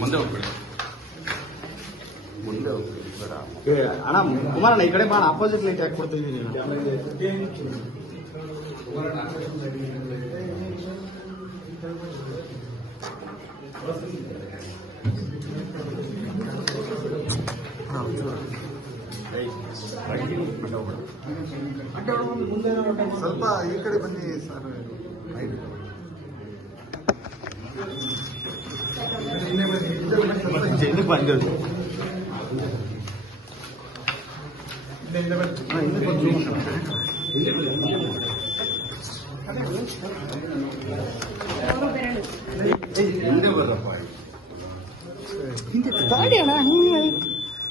ಮುಂದೆ ಹೋಗ್ಬೇಡಿ ಮುಂದೆ ಹೋಗ್ಬೇಡಿ ಬೇಡ ಅಣ್ಣ ಕುಮಾರಣ್ಣ ಈ ಕಡೆ ಬಾಣ ಅಪೋಸಿಟ್ ಲೈಟ್ ಯಾಕೆ ಕೊಡ್ತಿದ್ದೀನಿ ನಾನು ಸ್ವಲ್ಪ ಈ ಕಡೆ ಬನ್ನಿ ಸರ್ ചെന്ന് പണ്ട് എന്റെ പറ പാടി എന്റെ താടിയാണ് അങ്ങനെ